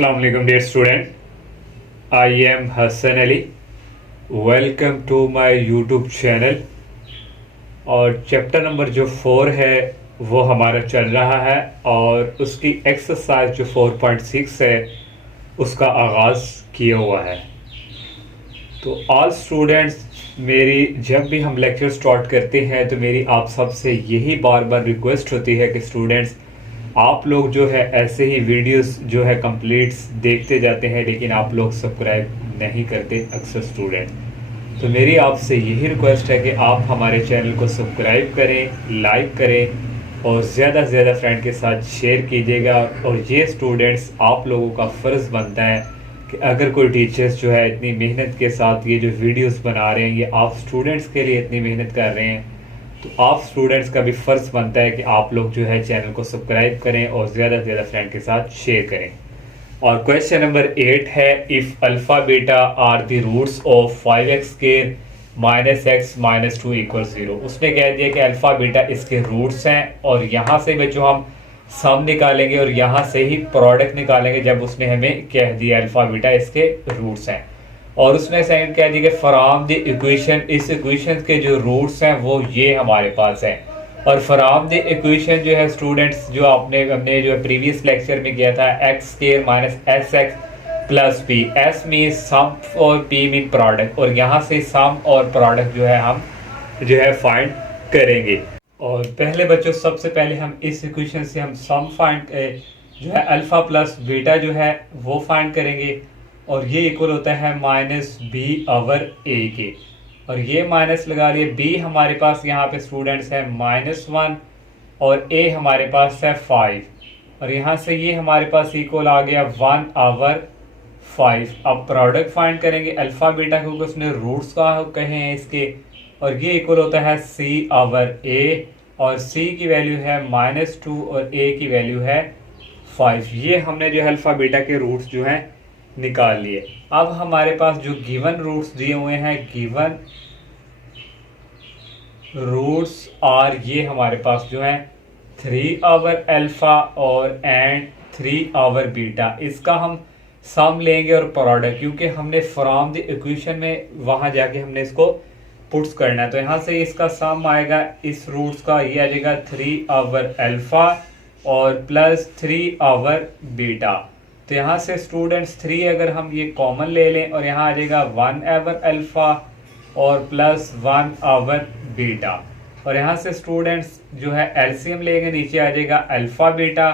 Assalamu alaikum dear student. I am Hassan Ali. Welcome to my YouTube channel. और chapter number जो 4 है वो हमारा चल रहा है और उसकी एक्सरसाइज जो 4.6 है उसका आगाज़ किया हुआ है। तो ऑल स्टूडेंट्स, मेरी जब भी हम लेक्चर स्टार्ट करते हैं तो मेरी आप सबसे यही बार बार रिक्वेस्ट होती है कि स्टूडेंट्स आप लोग जो है ऐसे ही वीडियोस जो है कंप्लीट्स देखते जाते हैं, लेकिन आप लोग सब्सक्राइब नहीं करते अक्सर स्टूडेंट। तो मेरी आपसे यही रिक्वेस्ट है कि आप हमारे चैनल को सब्सक्राइब करें, लाइक करें और ज़्यादा से ज़्यादा फ्रेंड के साथ शेयर कीजिएगा। और ये स्टूडेंट्स आप लोगों का फ़र्ज़ बनता है कि अगर कोई टीचर्स जो है इतनी मेहनत के साथ ये जो वीडियोस बना रहे हैं, ये आप स्टूडेंट्स के लिए इतनी मेहनत कर रहे हैं, तो आप स्टूडेंट्स का भी फ़र्ज़ बनता है कि आप लोग जो है चैनल को सब्सक्राइब करें और ज़्यादा से ज़्यादा फ्रेंड के साथ शेयर करें। और क्वेश्चन नंबर 8 है, if alpha beta are the roots of 5x square minus X minus 2 equal 0। उसने कह दिया कि अल्फ़ा बीटा इसके रूट्स हैं और यहाँ से बच्चों हम सम निकालेंगे और यहाँ से ही प्रोडक्ट निकालेंगे जब उसने हमें कह दिया अल्फ़ा बीटा इसके रूट्स हैं। और उसने सेकंड कह दिया कि फ्रॉम द इक्वेशन, इस इक्वेशन के जो रूट्स हैं वो ये हमारे पास हैं। और फ्रॉम द इक्वेशन जो है स्टूडेंट्स, जो हमने जो प्रीवियस लेक्चर में किया था, X square minus S X plus P, S mean sum और पी मीन प्रोडक्ट, और यहाँ से सम और प्रोडक्ट जो है हम जो है फाइंड करेंगे। और पहले बच्चों सबसे पहले हम इस इक्वेशन से हम सम फाइंड जो है अल्फ़ा प्लस बीटा जो है वो फाइंड करेंगे, और ये इक्वल होता है माइनस बी ओवर ए के। और ये माइनस लगा लिए, बी हमारे पास यहाँ पे स्टूडेंट्स है -1 और ए हमारे पास है 5, और यहाँ से ये हमारे पास इक्वल आ गया 1 ओवर 5। अब प्रोडक्ट फाइंड करेंगे अल्फ़ा बीटा, क्योंकि उसने रूट्स का कहे हैं इसके, और ये इक्वल होता है सी ओवर ए, और सी की वैल्यू है -2 और ए की वैल्यू है 5। ये हमने जो है अल्फ़ा बीटा के रूट्स जो हैं निकाल लिए। अब हमारे पास जो गिवन रूट्स दिए हुए हैं, गिवन रूट्स आर, ये हमारे पास जो है 3 ओवर अल्फा और एंड 3 ओवर बीटा। इसका हम सम लेंगे और प्रोडक्ट, क्योंकि हमने फ्रॉम द इक्वेशन में वहां जाके हमने इसको पुट्स करना है। तो यहाँ से इसका सम आएगा इस रूट्स का, ये आ जाएगा 3 ओवर अल्फा और प्लस 3 ओवर बीटा। तो यहाँ से स्टूडेंट्स 3 अगर हम ये कॉमन ले लें और यहाँ आ जाएगा 1 ओवर अल्फ़ा और प्लस 1 ओवर बीटा। और यहाँ से स्टूडेंट्स जो है एलसीएम लेंगे, नीचे आ जाएगा अल्फ़ा बीटा,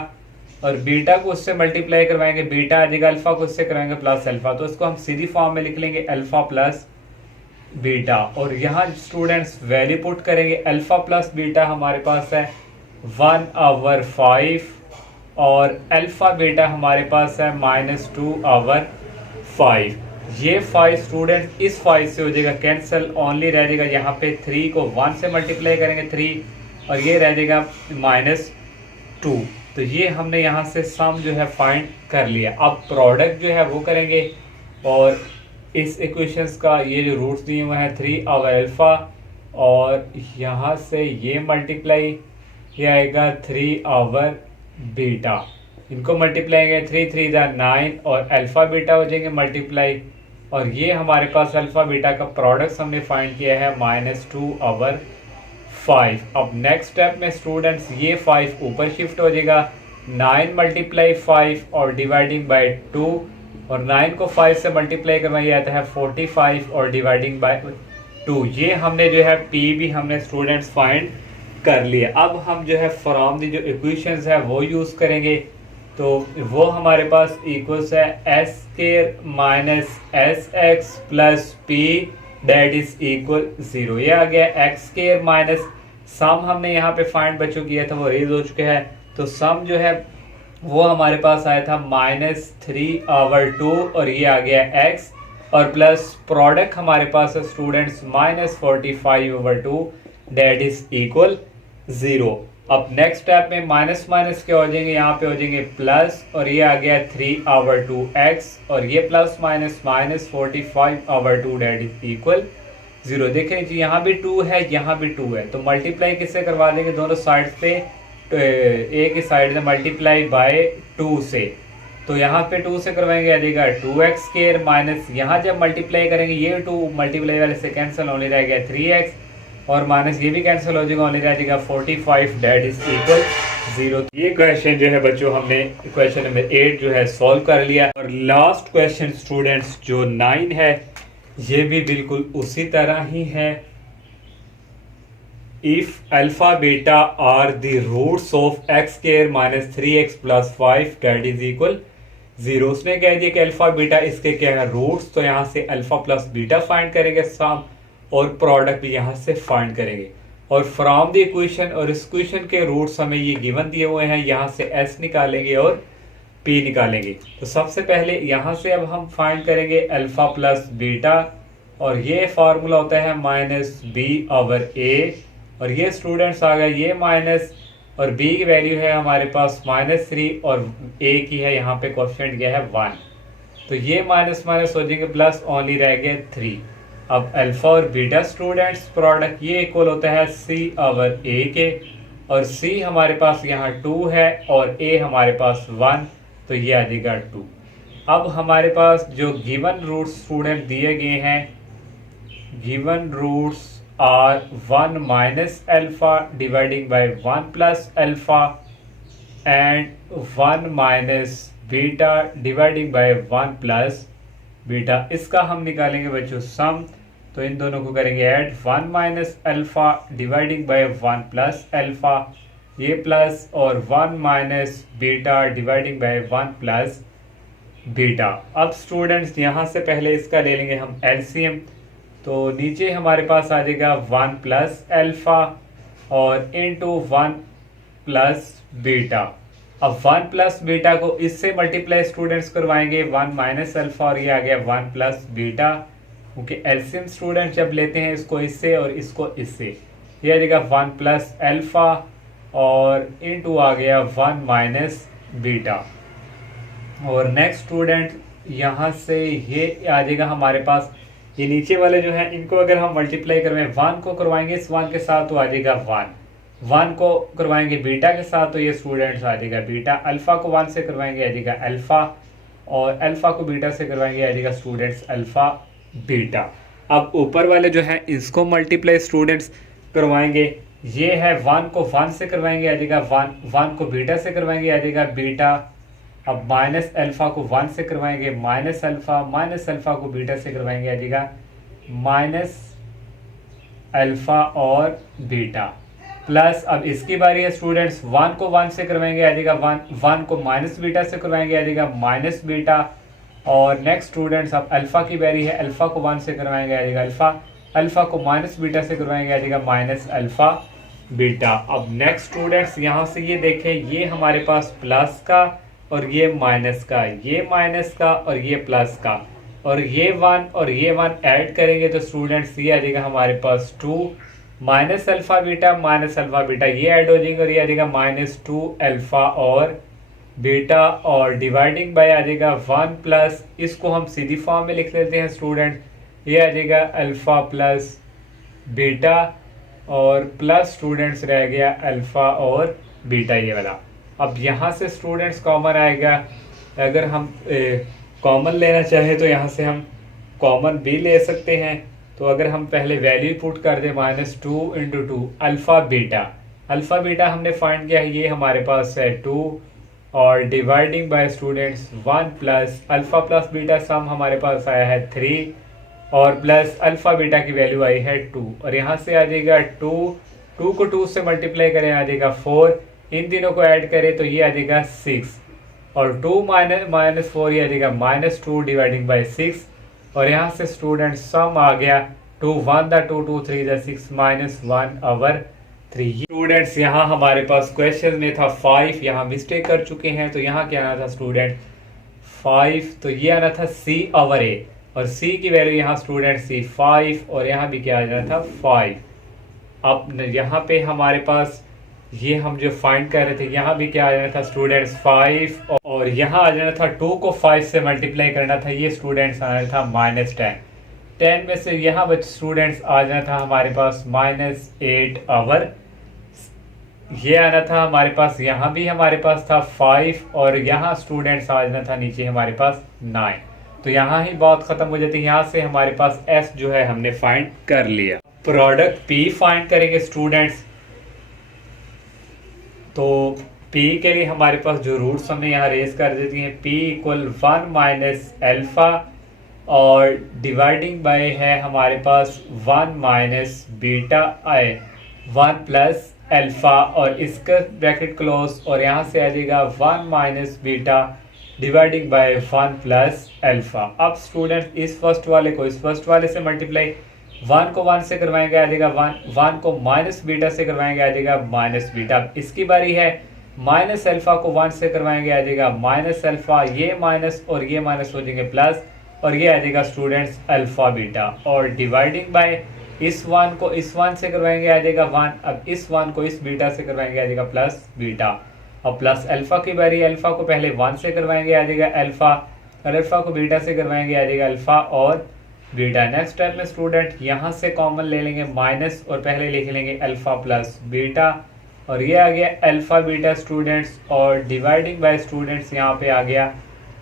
और बीटा को उससे मल्टीप्लाई करवाएंगे, बीटा आ जाएगा अल्फ़ा को उससे कराएंगे प्लस अल्फ़ा। तो इसको हम सीधी फॉर्म में लिख लेंगे अल्फ़ा प्लस बीटा। और यहाँ स्टूडेंट्स वैल्यू पुट करेंगे, अल्फ़ा प्लस बीटा हमारे पास है 1 ओवर 5 और अल्फ़ा बीटा हमारे पास है -2 ओवर 5। ये 5 स्टूडेंट इस 5 से हो जाएगा कैंसिल, ओनली रह जाएगा यहाँ पे 3 को 1 से मल्टीप्लाई करेंगे 3, और ये रह जाएगा -2। तो ये हमने यहाँ से सम जो है फाइंड कर लिया। अब प्रोडक्ट जो है वो करेंगे, और इस इक्वेशंस का ये जो रूट्स दिए हुए हैं 3 ओवर अल्फ़ा, और यहाँ से ये मल्टीप्लाई, ये आएगा 3 ओवर बीटा। इनको मल्टीप्लाई करेंगे 3 3 9 और अल्फ़ा बीटा हो जाएंगे मल्टीप्लाई, और ये हमारे पास अल्फ़ा बीटा का प्रोडक्ट हमने फाइंड किया है -2 ओवर 5। अब नेक्स्ट स्टेप में स्टूडेंट्स ये 5 ऊपर शिफ्ट हो जाएगा, 9 मल्टीप्लाई 5 और डिवाइडिंग बाय 2, और 9 को 5 से मल्टीप्लाई करवाइए आता है 45 और डिवाइडिंग बाय 2। ये हमने जो है पी भी हमने स्टूडेंट्स फाइंड कर लिया। अब हम जो है फ्रॉम दी जो इक्वेशंस है वो यूज़ करेंगे, तो वो हमारे पास इक्वल्स है S square minus S X plus P that is equal 0। ये आ गया एक्स स्क्वायर माइनस सम हमने यहाँ पे फाइंड बच्चों किया था वो रेज हो चुके हैं, तो सम जो है वो हमारे पास आया था -3 ओवर 2 और ये आ गया x, और प्लस प्रोडक्ट हमारे पास है students -45 over 2 that is equal 0। अब नेक्स्ट स्टेप में माइनस माइनस क्या हो जाएंगे, यहाँ पे हो जाएंगे प्लस, और ये आ गया 3 ओवर 2x, और ये plus minus -45 over 2 that is equal 0। देखें जी यहाँ भी 2 है, यहाँ भी 2 है, तो मल्टीप्लाई किससे करवा देंगे दोनों साइड्स पे, ए की साइड में मल्टीप्लाई बाय 2 से, तो यहाँ पे 2 से करवाएंगे आ जाएगा 2x² माइनस यहाँ जब मल्टीप्लाई करेंगे ये 2 मल्टीप्लाई वाले से कैंसिल होने रहेगा 3x और माइनस ये भी कैंसिल हो जाएगा, होने रह जाएगा 45 डेट इज इक्वल 0। ये क्वेश्चन जो है बच्चों हमने क्वेश्चन नंबर 8 जो है सॉल्व कर लिया। और लास्ट क्वेश्चन स्टूडेंट्स जो 9 है ये भी बिल्कुल उसी तरह ही है। If alpha beta are the roots of x² minus 3x plus 5 that is equal 0। उसने कह दिया कि अल्फा बीटा इसके क्या है रूट्स, तो यहाँ से अल्फा प्लस बीटा फाइंड करेंगे सम और प्रोडक्ट भी यहाँ से फाइंड करेंगे। और फ्रॉम द इक्वेशन, और इस इक्वेशन के रूट्स हमें ये गिवन दिए हुए हैं, यहाँ से s निकालेंगे और p निकालेंगे। तो सबसे पहले यहाँ से अब हम फाइंड करेंगे अल्फा प्लस बीटा, और ये फार्मूला होता है माइनस b/a, और ये स्टूडेंट्स आ गए ये माइनस, और b की वैल्यू है हमारे पास -3 और a की है यहाँ पे कोएफिशिएंट गया है 1, तो ये माइनस माइनस हो जाएंगे प्लस, ओनली रह गए 3। अब अल्फा और बीटा स्टूडेंट्स प्रोडक्ट ये इक्वल होता है c/a के, और c हमारे पास यहाँ 2 है और a हमारे पास 1, तो ये आ जाएगा 2। अब हमारे पास जो गिवन रूट्स स्टूडेंट दिए गए हैं, given roots are 1 minus alpha dividing by 1 plus alpha and 1 minus beta dividing by 1 plus beta. इसका हम निकालेंगे बच्चों सम, तो इन दोनों को करेंगे add, 1 minus alpha dividing by 1 plus alpha, ये प्लस, और 1 minus beta dividing by 1 plus beta. अब स्टूडेंट्स यहाँ से पहले इसका ले लेंगे हम एलसीएम, तो नीचे हमारे पास आ जाएगा 1 प्लस अल्फा और इंटू 1 प्लस बीटा। अब 1 प्लस बीटा को इससे मल्टीप्लाई स्टूडेंट्स करवाएंगे 1 माइनस अल्फा, और ये आ गया 1 प्लस बीटा, क्योंकि एलसीएम स्टूडेंट जब लेते हैं इसको इससे और इसको इससे, ये आ जाएगा 1 प्लस अल्फा और इंटू आ गया 1 माइनस बीटा। और नेक्स्ट स्टूडेंट यहाँ से ये आ जाएगा हमारे पास, ये नीचे वाले जो है इनको अगर हम मल्टीप्लाई करवाएं 1 को करवाएंगे इस 1 के साथ तो आ जाएगा 1 को करवाएंगे बीटा के साथ तो ये स्टूडेंट्स आ जाएगा बीटा, अल्फा को 1 से करवाएंगे आ जाएगा अल्फा, और अल्फा को बीटा से करवाएंगे आ जाएगा स्टूडेंट्स अल्फा बीटा। अब ऊपर वाले जो है इसको मल्टीप्लाई स्टूडेंट्स करवाएंगे, ये है 1 को 1 से करवाएंगे आ जाएगा 1 को बीटा से करवाएंगे आ जाएगा बीटा। अब माइनस अल्फा को 1 से करवाएंगे माइनस अल्फा को बीटा से करवाएंगे आ जाएगा माइनस अल्फा और बीटा, प्लस अब इसकी बारी है स्टूडेंट्स, 1 को 1 से करवाएंगे आ जाएगा 1 को माइनस बीटा से करवाएंगे आ जाएगा माइनस बीटा। और नेक्स्ट स्टूडेंट्स अब अल्फा की बारी है, अल्फा को 1 से करवाएंगे आ जाएगा अल्फा को माइनस बीटा से करवाएंगे आ जाएगा माइनस अल्फा बीटा। अब नेक्स्ट स्टूडेंट्स यहाँ से ये देखें, ये हमारे पास प्लस का और ये माइनस का, ये माइनस का और ये प्लस का, और ये 1 और ये 1 ऐड करेंगे तो स्टूडेंट्स ये आ जाएगा हमारे पास 2 माइनस अल्फा बीटा ये ऐड हो जाएगा और ये आ जाएगा -2 अल्फा और बीटा, और डिवाइडिंग बाय आ जाएगा 1 प्लस, इसको हम सीधी फॉर्म में लिख लेते हैं स्टूडेंट, ये आ जाएगा अल्फा प्लस बीटा और प्लस स्टूडेंट्स रह गया अल्फा और बीटा ये वाला। अब यहाँ से स्टूडेंट्स कॉमन आएगा, अगर हम कॉमन लेना चाहे तो यहाँ से हम कॉमन भी ले सकते हैं। तो अगर हम पहले वैल्यू पुट कर दें -2 × 2 अल्फ़ा बीटा हमने फाइंड किया है, ये हमारे पास है 2 और dividing by students 1 plus alpha plus beta सम हमारे पास आया है 3 और प्लस अल्फ़ा बीटा की वैल्यू आई है 2, और यहाँ से आ जाएगा 2 को 2 से मल्टीप्लाई करें आ जाएगा 4, इन तीनों को ऐड करें तो ये आ जाएगा 6 और 2 माइनस 4 ये आ जाएगा -2 डिवाइडिंग बाय 6, और यहाँ से स्टूडेंट सम आ गया 2 1 दा 2 2 3 दा 6 -1/3। स्टूडेंट्स यहाँ हमारे पास क्वेश्चन में था 5, यहाँ मिस्टेक कर चुके हैं, तो यहाँ क्या आना था स्टूडेंट 5, तो ये आना था c/a और c की वैल्यू यहाँ स्टूडेंट c 5 और यहाँ भी क्या आ जाना था 5। अब यहाँ पे हमारे पास ये हम जो फाइंड कर रहे थे यहाँ भी क्या आ जाना था स्टूडेंट्स 5 और यहाँ आ जाना था 2 को 5 से मल्टीप्लाई करना था, ये स्टूडेंट्स आ जाना था -10 में से यहाँ बच स्टूडेंट्स आ जाना था हमारे पास -8/6 ये आना था हमारे पास, यहाँ भी हमारे पास था 5 और यहाँ स्टूडेंट्स आ जाना था नीचे हमारे पास 9। तो यहाँ ही बात खत्म हो जाती है। यहाँ से हमारे पास एस जो है हमने फाइंड कर लिया। प्रोडक्ट पी फाइंड करेंगे स्टूडेंट्स। तो पी के लिए हमारे पास जो रूट्स हमने यहाँ रेज कर देती हैं, पी इक्वल 1 माइनस एल्फा और डिवाइडिंग बाय है हमारे पास 1 माइनस बीटा आई 1 प्लस एल्फा और इसका ब्रैकेट क्लोज और यहाँ से आ जाएगा 1 minus beta dividing by 1 plus alpha. अब स्टूडेंट इस फर्स्ट वाले को इस फर्स्ट वाले से मल्टीप्लाई, 1 को 1 से करवाएंगे आ जाएगा 1 को माइनस बीटा से करवाएंगे आ जाएगा माइनस बीटा। इसकी बारी है माइनस एल्फा को 1 से करवाएंगे आ जाएगा माइनस एल्फा, ये माइनस और ये माइनस हो जाएंगे प्लस और ये आ जाएगा स्टूडेंट्स अल्फा बीटा। और डिवाइडिंग बाय इस 1 को इस 1 से करवाएंगे आ जाएगा 1, अब इस 1 को इस बीटा से करवाएंगे आ जाएगा प्लस बीटा। और प्लस अल्फा की बारी, अल्फा को पहले 1 से करवाएंगे आ जाएगा अल्फा और अल्फा को बीटा से करवाएंगे आ जाएगा अल्फा और बीटा। नेक्स्ट स्टेप में स्टूडेंट यहाँ से कॉमन ले लेंगे माइनस और पहले लिख लेंगे अल्फा प्लस बीटा और ये आ गया अल्फा बीटा स्टूडेंट्स। और डिवाइडिंग बाय स्टूडेंट्स यहाँ पे आ गया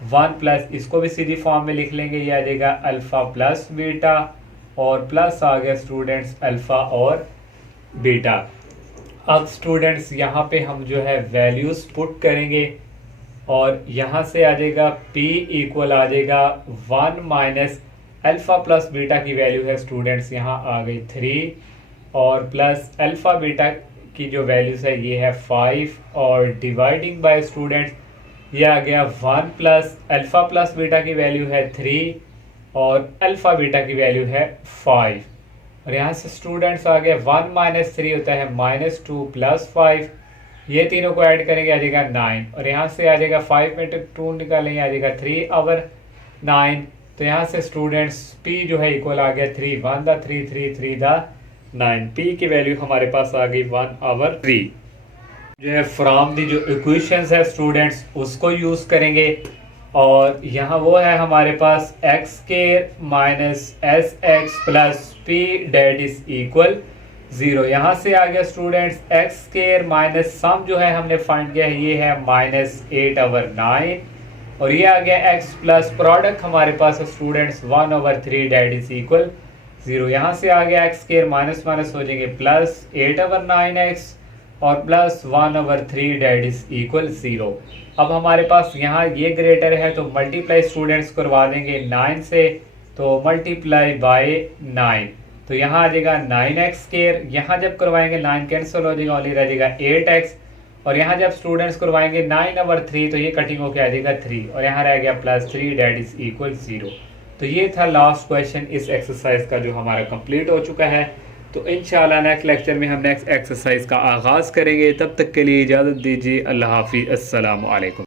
1 प्लस, इसको भी सीधी फॉर्म में लिख लेंगे, ये आ जाएगा अल्फा प्लस बीटा और प्लस आ गया स्टूडेंट्स अल्फा और बीटा। अब स्टूडेंट्स यहाँ पे हम जो है वैल्यूज पुट करेंगे और यहाँ से आ जाएगा P इक्वल आ जाएगा 1 माइनस अल्फा प्लस बीटा की वैल्यू है स्टूडेंट्स यहाँ आ गई 3 और प्लस अल्फा बीटा की जो वैल्यूज है ये है 5 और डिवाइडिंग बाय स्टूडेंट्स ये आ गया 1 प्लस अल्फा प्लस बीटा की वैल्यू है 3 और अल्फा बीटा की वैल्यू है 5 और यहाँ से स्टूडेंट्स आ गया 1 माइनस 3 होता है -2 प्लस 5, ये तीनों को ऐड करेंगे आ जाएगा 9 और यहाँ से आ जाएगा 5 में 2 निकालेंगे आ जाएगा 3 और 9। तो यहाँ से स्टूडेंट्स P जो है इक्वल आ गया 3 1 द 3 3 3 द 9। P की वैल्यू हमारे पास आ गई 1 और 3। जो है फ्रॉम दी जो इक्वेशंस है स्टूडेंट्स उसको यूज करेंगे और यहाँ वो है हमारे पास X square minus S X plus P that is equal 0। यहाँ से आ गया students X square minus sum जो है हमने फाइंड किया है ये है -8 और 9 और ये आ गया एक्स प्लस प्रोडक्ट हमारे पास स्टूडेंट्स 1 और 3 डेट इज इक्वल 0। यहाँ से आ गया एक्स स्क्वायर माइनस माइनस हो जाएंगे प्लस 8 और 9x और प्लस 1 और 3 डेट इज इक्वल 0। अब हमारे पास यहाँ ये ग्रेटर है तो मल्टीप्लाई स्टूडेंट्स करवा देंगे 9 से, तो मल्टीप्लाई बाय 9 तो यहाँ आ जाएगा 9x स्क्वायर, यहाँ जब करवाएंगे 9 कैंसिल हो जाएगा, ओनली रह जाएगा 8x और यहाँ जब स्टूडेंट्स करवाएंगे 9 और 3 तो ये कटिंग होकर आ जाएगा 3 और यहाँ रह गया प्लस 3 डेट इज इक्वल 0। तो ये था लास्ट क्वेश्चन इस एक्सरसाइज का जो हमारा कंप्लीट हो चुका है। तो इंशाल्लाह नेक्स्ट लेक्चर में हम नेक्स्ट एक्सरसाइज का आगाज़ करेंगे। तब तक के लिए इजाज़त दीजिए। अल्लाह हाफिज़, अस्सलामु अलैकुम।